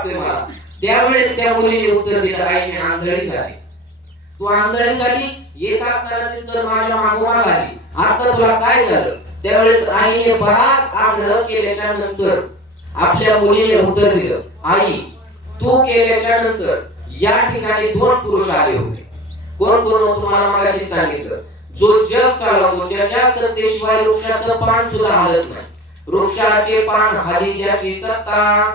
वाटतोय मला. त्यावेळेस त्या मुलीने उत्तर दिलं आई मी आंधळी झाली. तू आंधळी झाली? येत असताना ती तर माझ्या मागोमाग आली. आता तुला काय झालं? त्यावेळेस आईने बराच आग्रह केल्याच्यानंतर आपल्या मुलीने उत्तर दिलं आई तू केल्याच्यानंतर या ठिकाणी दोन पुरुष आले होते. कोण कोण तुम्हाला मगाशी सांगितलं? जो जग चालवतो ज्याच्या सत्तेशिवाय वृक्षाचं पान सुद्धा हलत नाही. वृक्षाचे पान हली ज्याची सत्ता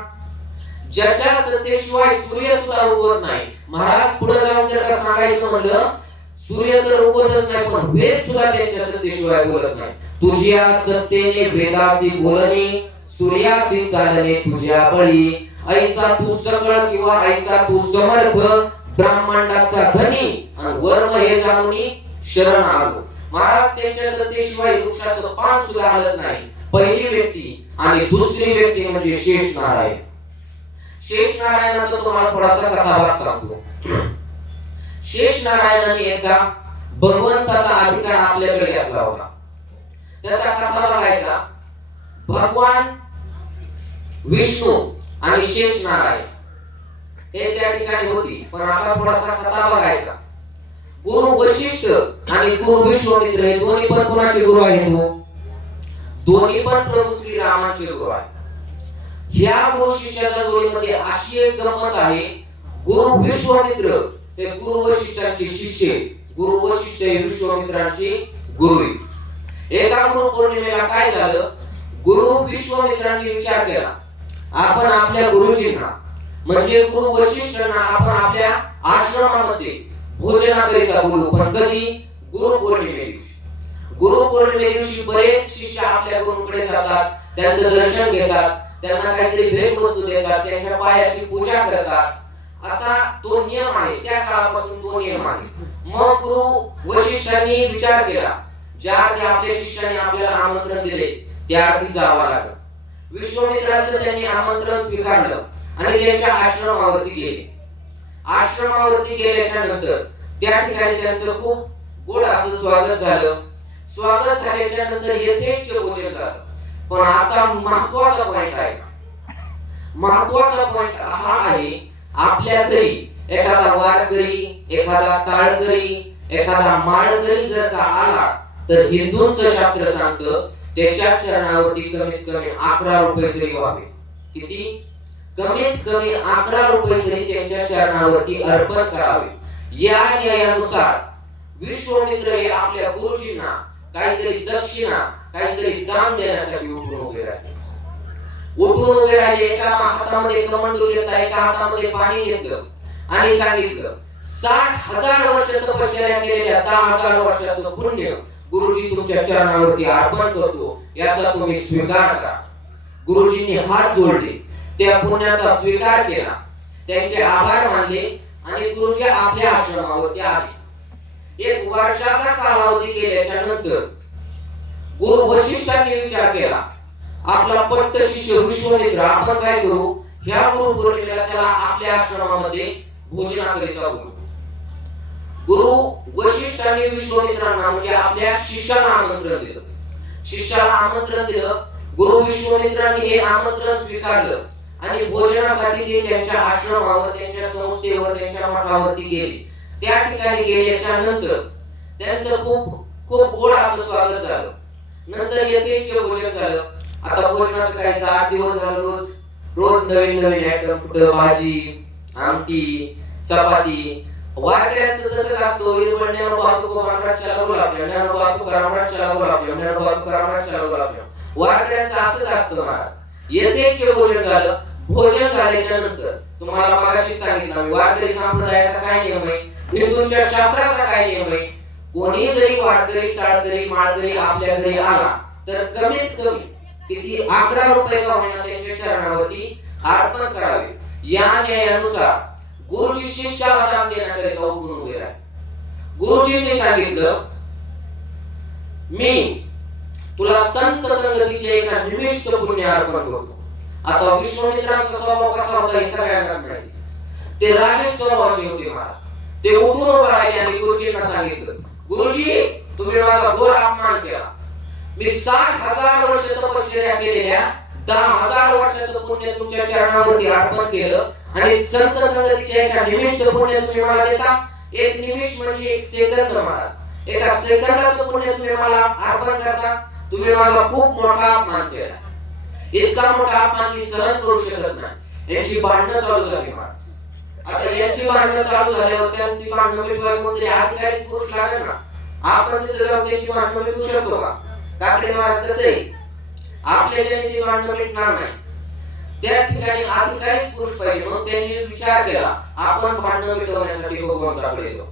ज्याच्या सत्तेशिवाय सूर्य सुद्धा उगवत नाही. महाराज पुढे जाऊन जर का सांगायचं म्हणलं सूर्य तर उगवतच नाही पण वेद सुद्धा त्यांच्या सत्तेशिवाय बोलत नाही. तुझ्या सत्तेने वेदासी बोलणे सूर्यासी चालणे तुझ्या बळी. ऐसा तू सकळ किंवा ऐसा तू समर्थ ब्रह्मांडाचा धनी आणि वर्म हे जाणून शरण आलो. महाराज त्यांच्या सत्तेशिवाय वृक्षाचं पान सुद्धा हलत नाही. पहिली व्यक्ती आणि दुसरी व्यक्ती म्हणजे शेष नारायण शेष नारायणाचा तुम्हाला थोडासा कथाभाग सांगतो. शेष नारायणाने एकदा भगवंताचा अधिकार आपल्याकडे घेतला होता. त्याचा कथाभाग आहे का? भगवान विष्णू आणि शेष नारायण हे त्या ठिकाणी होती. पण आता थोडासा कथाभाग आहे का? गुरु वशिष्ठ आणि गुरु विश्वामित्र हे दोन्ही पण कोणाचे गुरु आहेत हो? दोन्ही पण प्रभू श्री रामाचे गुरु आहेत. ह्या गुरु शिष्याच्या जोडीमध्ये अशी एक गंमत आहे. गुरु विश्वामित्र हे गुरु वशिष्ठांचे शिष्य गुरु वशिष्ठ हे विश्वामित्रांचे गुरु एका गुरु पौर्णिमेला काय झालं? गुरु विश्वामित्रांनी विचार केला आपण आपल्या गुरुजींना म्हणजे गुरु वशिष्ठांना आपण आपल्या आश्रमामध्ये भोजनाकरिता बोलू पण कधी? गुरु पौर्णिमे दिवशी. गुरु पौर्णिमे दिवशी बरेच शिष्य आपल्या गुरुकडे जातात त्यांचं दर्शन घेतात त्यांना काहीतरी भेट वस्तू देतात त्यांच्या पायाची पूजा करतात. असा तो नियम आहे त्या काळापासून तो नियम आहे. मग गुरु वशिष्ठांनी विचार केला. ज्या अर्थी आपल्या शिष्याने आपल्याला आमंत्रण दिले त्या अर्थी जावं लागलं. विश्वामित्रांचं त्यांनी आमंत्रण स्वीकारलं आणि त्यांच्या आश्रमावरती गेले. आश्रमावरती गेल्याच्यानंतर त्या ठिकाणी त्यांचं खूप गोड असं स्वागत झालं. स्वागत झाल्याच्यानंतर यथेच्छ भोजन झालं. पण आता महत्त्वाचा पॉइंट आहे. महत्त्वाचा पॉइंट हा आहे आपल्या घरी एखादा वारकरी एखादा काळकरी एखादा माळकरी जर का आला तर हिंदूंचं शास्त्र सांगतं त्याच्या चरणावरती कमीत कमी अकरा रुपये तरी व्हावे. किती? कमीत कमी अकरा रुपये तरी त्यांच्या चरणावरती अर्पण करावे. या न्यायानुसार विश्वमित्र हे आपल्या गुरुजींना काहीतरी दक्षिणा काहीतरी दान देण्यासाठी उठून उभे राहिले उठून उभे राहिले एका हातामध्ये कमंडू घेतला एका हातामध्ये पाणी घेतलं आणि सांगितलं साठ हजार वर्ष तपश्चर्या केलेल्या दहा हजार वर्षाचं पुण्य गुरुजी तुमच्या चरणावरती अर्पण करतो याचा तुम्ही स्वीकार करा. गुरुजींनी हात जोडले त्या पुण्याचा स्वीकार केला. त्यांचे आभार मानले आणि गुरुजी आपल्या आश्रमावरती आले. एक वर्षाचा कालावधी गेल्याच्यानंतर गुरु वशिष्ठांनी विचार केला. आपला पट्ट शिष्य विश्वामित्र आपण काय करू? ह्या गुरु पौर्णिमेला त्याला आपल्या आश्रमामध्ये भोजनाकरिता बोलू गुरु वशिष्ठांनी विश्वामित्रांना म्हणजे आपल्या शिष्याला आमंत्रण दिलं. शिष्याला आमंत्रण दिलं गुरु विश्वामित्रांनी हे आमंत्रण स्वीकारलं आणि भोजनासाठी ते त्यांच्या आश्रमावर त्यांच्या संस्थेवर त्यांच्या मठावरती गेले. त्या ठिकाणी गेल्याच्यानंतर त्यांचं खूप खूप गोड असं स्वागत झालं. नंतर यथेच्छ भोजन झालं. आता भोजनाचं काय आठ दिवस झालं रोज. रोज नवीन नवीन आयटम कुठं भाजी आमटी चपाती. वारकऱ्यांचं तसंच असतो. इरबड ज्ञान वाहतूक महाराष्ट्राला गुलाबजाम ज्ञान वाहतूक रामराष्ट्राला गुलाबजाम ज्ञान वाहतूक रामराष्ट्राला गुलाबजाम वारकऱ्यांचं असंच असतं महाराज. यथेच्छ भोजन झालं. भोजन झाल्याच्यानंतर तुम्हाला मागाशी सांगितलं मी वारकरी संप्रदायाचा काय नियम आहे? हिंदूंच्या शास्त्राचा काय नियम आहे? कोणी जरी वारकरी टाळकरी माळकरी आपल्या घरी आला तर कमीत कमी किती अकरा रुपये का होईना त्यांच्या चरणावरती अर्पण करावे. या न्यायानुसार गुरुजी शिष्याला दान देण्याकरिता उभून उभे राहिले. गुरुजींनी सांगितलं मी तुला संत संगतीचे एका निमिष्ट पुण्य अर्पण करतो. आता विश्वामित्रांचा स्वभाव कसा होता हे सगळ्यांना माहिती ते राजे स्वभावाचे होते महाराज. ते उठून उभे राहिले आणि गुरुजींना सांगितलं गुरुजी तुम्ही माझा घोर अपमान केला. मी साठ हजार वर्ष तपश्चर्या केलेल्या दहा हजार वर्षाचं पुण्य तुमच्या चरणावरती अर्पण केलं आणि संत संगतीच्या एका निमिष पुण्य तुम्ही मला देता. एक निमिष म्हणजे एक सेकंद महाराज. एका सेकंदाचं पुण्य तुम्ही मला अर्पण करता. तुम्ही माझा खूप मोठा अपमान केला. इतका मोठा अपमान मी सहन करू शकत नाही. यांची भांडणं चालू झाली आता याची भांडणं चालू झाल्यावर त्यांची भांडणं मिटवायला कोणतरी अधिकारी पुरुष लागेल ना? आपण तिथे जाऊन त्यांची भांडणं मिटवू शकतो का? काकडे महाराज तसे आहे. आपल्याच्याने ती भांडणं मिटणार नाही. त्या ठिकाणी अधिकारी पुरुष पाहिजे म्हणून त्यांनी विचार केला. आपण भांडणं मिटवण्यासाठी भगवंताकडे जाऊ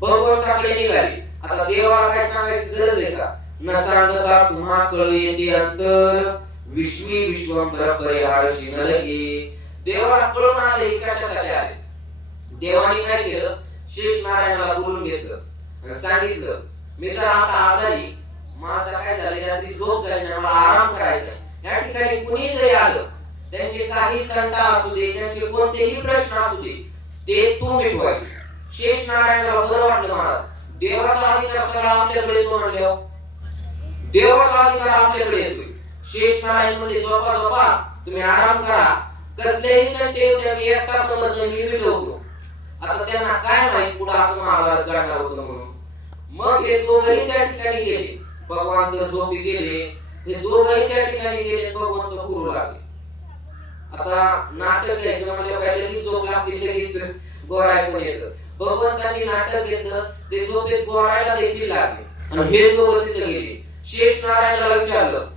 भगवंताकडे निघाली. आता देवाला काय सांगायची गरज आहे का? न सांगता तुम्हा कळू येते अंतर. विश्वी विश्वंभर परिहारची न लगे देवाला कळून आले हे कशासाठी आले? देवाने काय केलं? शेष नारायणाला बोलून घेतलं आणि सांगितलं मी जर आता आजारी माझा काय झालं? रात्री झोप झाली नाही मला आराम करायचा या ठिकाणी कुणी जरी आलं त्यांचे काही तंटा असू दे त्यांचे कोणतेही प्रश्न असू दे ते तू मिटवायचे शेष नारायणाला बरं वाटलं महाराज देवाचा अधिकार सगळा आपल्याकडे येतो म्हणल्यावर. देवाचा अधिकार आपल्याकडे येतोय. शेष नारायण म्हणजे झोपा झोपा तुम्ही आराम करा. कसलेही न ठेव द्या मी एकटा समजलं मी मिटवतो आता त्यांना काय माहीत पुढे असं महाभारत काढणार होतं म्हणून? मग हे दोघही त्या ठिकाणी गेले. भगवान तर झोपी गेले. हे दोघही त्या ठिकाणी गेले भगवंत करू लागले. आता नाटक घ्यायचं म्हणजे पहिले झोप लागतील लगेच गोराय पण येतं. भगवंतांनी नाटक घेतलं ते झोपेत गोरायला देखील लागले. आणि हे दोघं तिथे गेले. शेष नारायणाला विचारलं